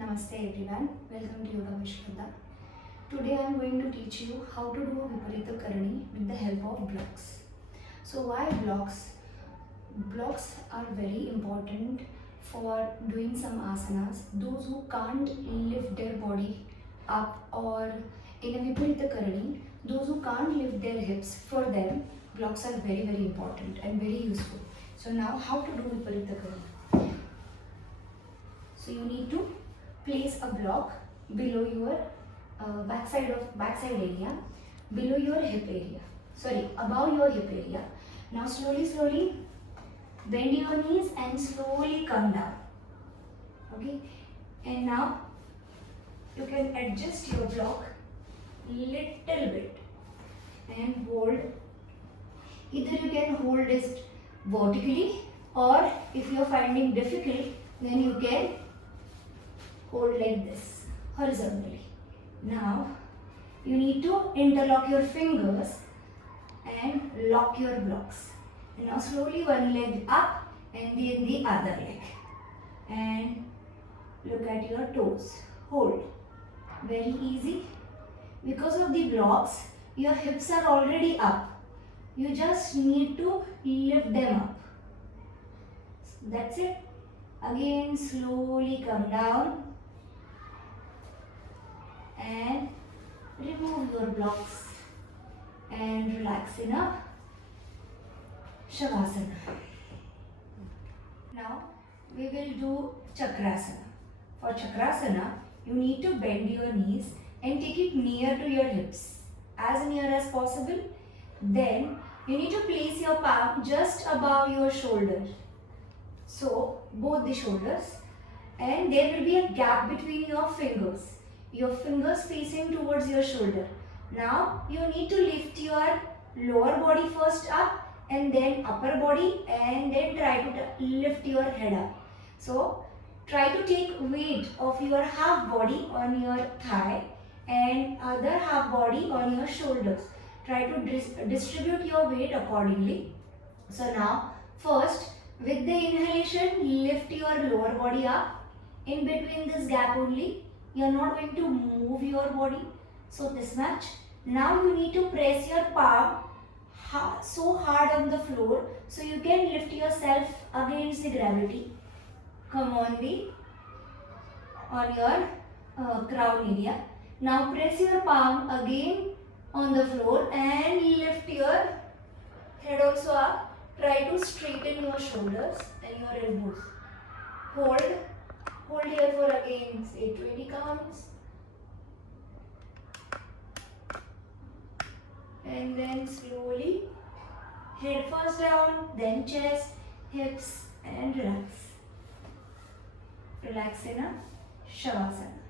Namaste everyone, welcome to YogaByShraddha. Today I am going to teach you how to do a Viparita Karani with the help of blocks. So why blocks? Blocks are very important for doing some asanas. Those who can't lift their body up, or in a Viparita Karani, those who can't lift their hips, for them blocks are very important and very useful. So now how to do Viparita Karani? So you need to place a block below your backside area, below your hip area. Sorry, above your hip area. Now slowly bend your knees and slowly come down. Okay, and now you can adjust your block little bit and hold. Either you can hold it vertically, or if you are finding difficult, then you can hold like this horizontally. Now you need to interlock your fingers and lock your blocks. And now slowly one leg up and then the other leg. And look at your toes. Hold. Very easy. Because of the blocks, your hips are already up. You just need to lift them up. That's it. Again, slowly come down and remove your blocks and relax in a Chakrasana. Now we will do Chakrasana. For Chakrasana, you need to bend your knees and take it near to your hips, as near as possible. Then you need to place your palm just above your shoulder. So both the shoulders, and there will be a gap between your fingers. Your fingers facing towards your shoulder. Now you need to lift your lower body first up, and then upper body, and then try to lift your head up. So try to take weight of your half body on your thigh and other half body on your shoulders. Try to distribute your weight accordingly. So now first, with the inhalation, lift your lower body up. In between this gap only, you are not going to move your body. So this much. Now you need to press your palm so hard on the floor so you can lift yourself against the gravity. Come on your crown area. Now press your palm again on the floor and lift your head also up. Try to straighten your shoulders and your elbows. Hold here for again say 20 counts. And then slowly head first down, then chest, hips, and relax. Relax in a Shavasana.